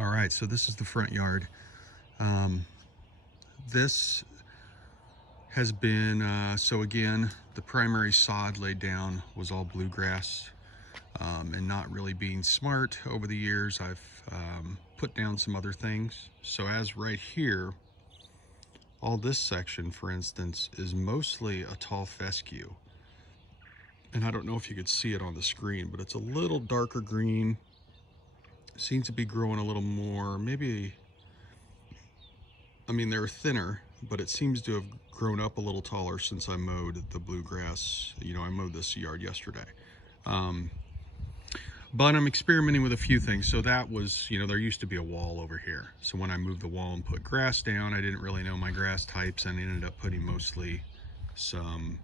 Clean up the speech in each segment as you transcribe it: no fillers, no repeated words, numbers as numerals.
All right, so this is the front yard. This has been, so again, the primary sod laid down was all bluegrass, and not really being smart over the years, I've put down some other things. So as right here, all this section, for instance, is mostly a tall fescue. And I don't know if you could see it on the screen, but it's a little darker green. Seems to be growing a little more, maybe, I mean, they're thinner, but it seems to have grown up a little taller since I mowed the bluegrass. You know, I mowed this yard yesterday. But I'm experimenting with a few things. So that was, you know, there used to be a wall over here. So when I moved the wall and put grass down, I didn't really know my grass types, and I ended up putting mostly some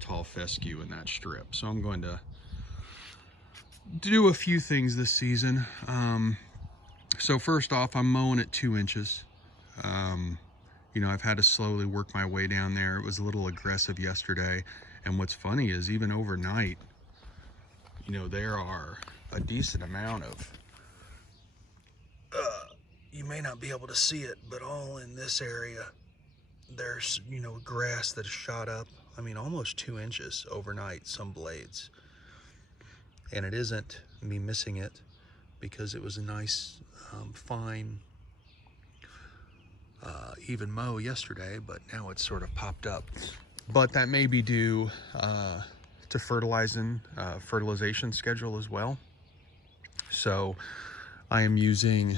tall fescue in that strip. So I'm going to do a few things this season. So first off, I'm mowing at 2 inches. You know, I've had to slowly work my way down there. It was a little aggressive yesterday. And what's funny is even overnight, you know, there are a decent amount of, you may not be able to see it, but all in this area, there's, you know, grass that has shot up. I mean, almost 2 inches overnight, some blades. And it isn't me missing it, because it was a nice, fine, even mow yesterday, but now it's sort of popped up. But that may be due to fertilization schedule as well. So I am using,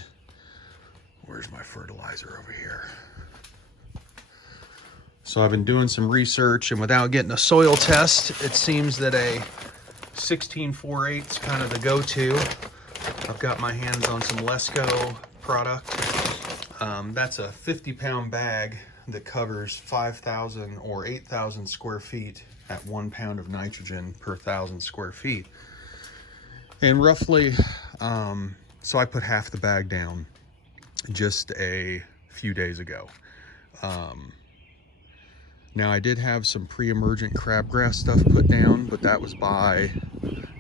where's my fertilizer over here? So I've been doing some research, and without getting a soil test, it seems that a 16-4/8 is kind of the go-to. I've got my hands on some Lesco product. That's a 50-pound bag that covers 5,000 or 8,000 square feet at 1 pound of nitrogen per 1,000 square feet. And roughly, so I put half the bag down just a few days ago. Now I did have some pre-emergent crabgrass stuff put down, but that was by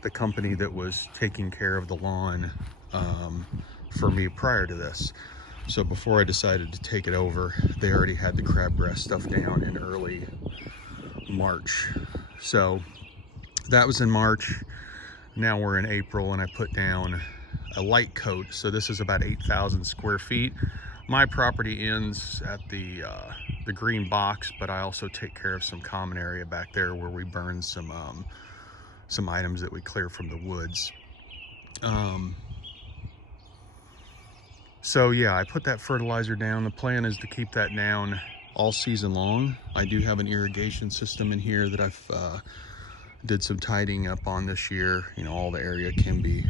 the company that was taking care of the lawn for me prior to this. So before I decided to take it over, they already had the crabgrass stuff down in early March. So that was in March. Now we're in April, and I put down a light coat. So this is about 8,000 square feet. My property ends at the green box, but I also take care of some common area back there where we burn some items that we clear from the woods. So yeah, I put that fertilizer down. The plan is to keep that down all season long. I do have an irrigation system in here that I've did some tidying up on this year. You know, all the area can be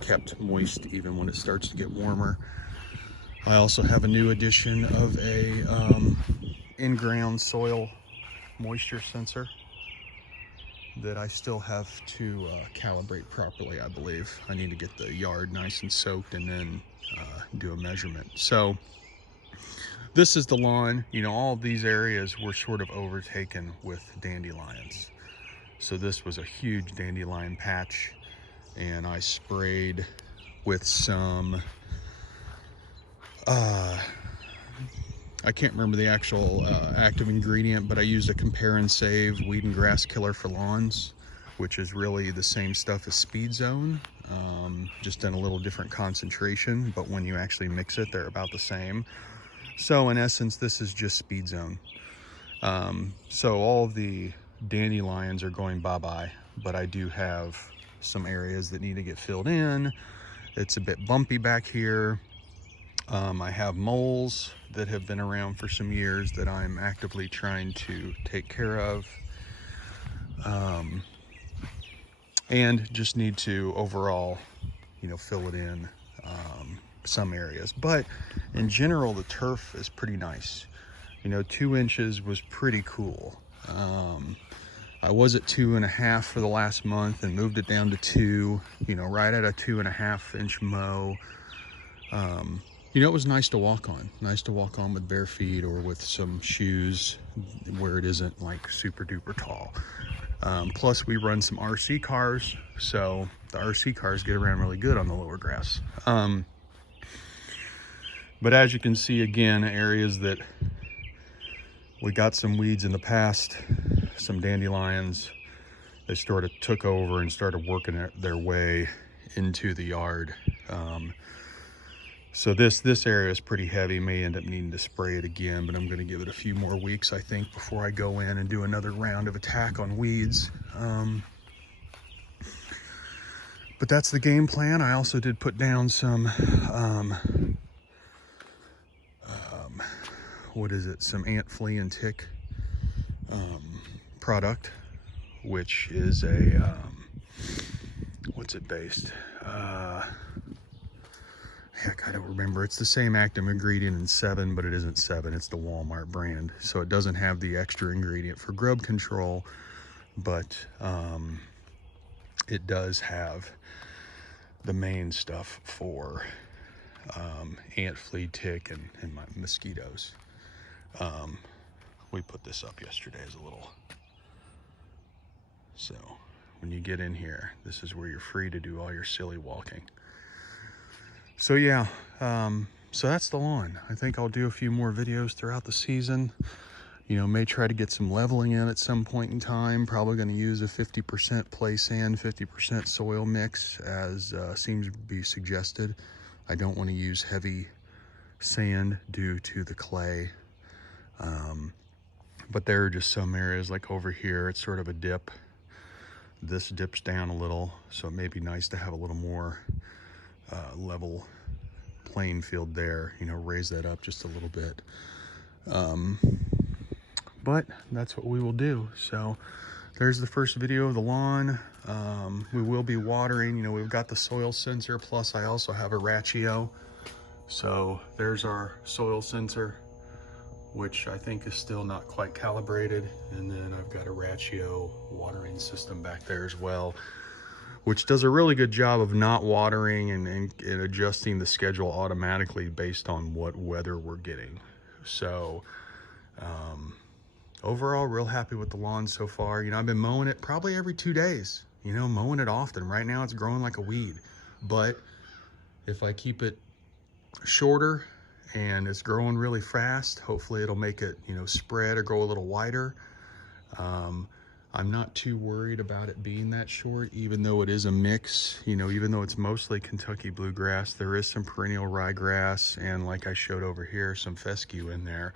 kept moist even when it starts to get warmer. I also have a new addition of a in-ground soil moisture sensor that I still have to calibrate properly, I believe. I need to get the yard nice and soaked and then do a measurement. So this is the lawn. You know, all of these areas were sort of overtaken with dandelions. So this was a huge dandelion patch, and I sprayed with some, I can't remember the actual active ingredient, but I used a Compare and Save weed and grass killer for lawns, which is really the same stuff as Speed Zone, just in a little different concentration. But when you actually mix it, they're about the same. So in essence, this is just Speed Zone. So all of the dandelions are going bye-bye, but I do have some areas that need to get filled in. It's a bit bumpy back here. I have moles that have been around for some years that I'm actively trying to take care of, and just need to overall, you know, fill it in some areas. But in general, the turf is pretty nice. You know, 2 inches was pretty cool. I was at 2.5 for the last month and moved it down to 2, you know, right at a 2.5-inch mow. You know, it was nice to walk on with bare feet or with some shoes where it isn't like super duper tall. Plus we run some RC cars, so the RC cars get around really good on the lower grass. But as you can see, again, areas that we got some weeds in the past, some dandelions, they sort of took over and started working their way into the yard. So this area is pretty heavy, may end up needing to spray it again, but I'm gonna give it a few more weeks, I think, before I go in and do another round of attack on weeds. But that's the game plan. I also did put down some, what is it? Some ant, flea, and tick product, which is a, what's it based? Heck, I don't remember. It's the same active ingredient in 7, but it isn't 7. It's the Walmart brand. So it doesn't have the extra ingredient for grub control, but it does have the main stuff for ant, flea, tick, and my mosquitoes. We put this up yesterday as a little. So when you get in here, this is where you're free to do all your silly walking. So yeah, so that's the lawn. I think I'll do a few more videos throughout the season. You know, may try to get some leveling in at some point in time. Probably going to use a 50% play sand, 50% soil mix, as seems to be suggested. I don't want to use heavy sand due to the clay. But there are just some areas, like over here, it's sort of a dip. This dips down a little, so it may be nice to have a little more level playing field there, you know, raise that up just a little bit. But that's what we will do. So there's the first video of the lawn. We will be watering. You know, we've got the soil sensor, plus I also have a ratio. So there's our soil sensor, which I think is still not quite calibrated. And then I've got a ratio watering system back there as well, which does a really good job of not watering and adjusting the schedule automatically based on what weather we're getting. So overall, real happy with the lawn so far. You know, I've been mowing it probably every 2 days, you know, mowing it often. Right now it's growing like a weed, but if I keep it shorter and it's growing really fast, hopefully it'll make it, you know, spread or grow a little wider. I'm not too worried about it being that short, even though it is a mix. You know, even though it's mostly Kentucky bluegrass, there is some perennial ryegrass, and like I showed over here, some fescue in there.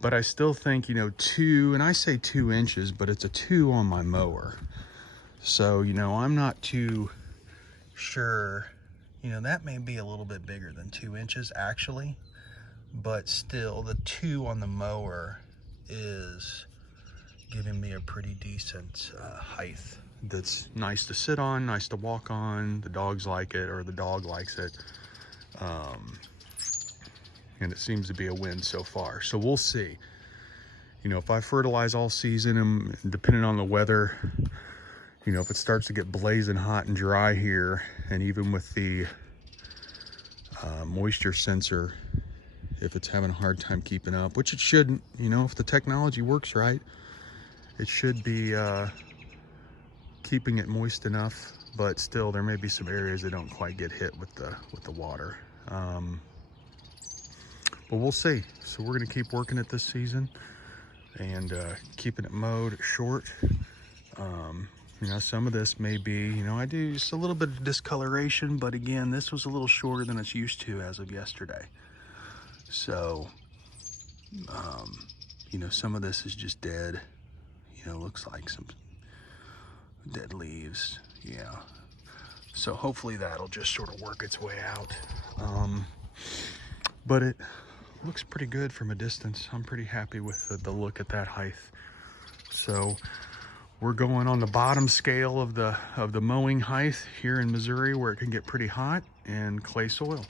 But I still think, you know, 2, and I say 2 inches, but it's a 2 on my mower. So, you know, I'm not too sure. You know, that may be a little bit bigger than 2 inches actually, but still the 2 on the mower is giving me a pretty decent height that's nice to sit on, nice to walk on. The dogs like it, or the dog likes it. And it seems to be a win so far. So we'll see. You know, if I fertilize all season, and depending on the weather, you know, if it starts to get blazing hot and dry here, and even with the moisture sensor, if it's having a hard time keeping up, which it shouldn't, you know, if the technology works right, it should be keeping it moist enough, but still there may be some areas that don't quite get hit with the water. But we'll see. So we're gonna keep working it this season and keeping it mowed short. You know, some of this may be, you know, I do just a little bit of discoloration, but again, this was a little shorter than it's used to as of yesterday. So, you know, some of this is just dead. You know, looks like some dead leaves. Yeah. So hopefully that'll just sort of work its way out. But it looks pretty good from a distance. I'm pretty happy with the look at that height. So we're going on the bottom scale of the mowing height here in Missouri, where it can get pretty hot, and clay soil.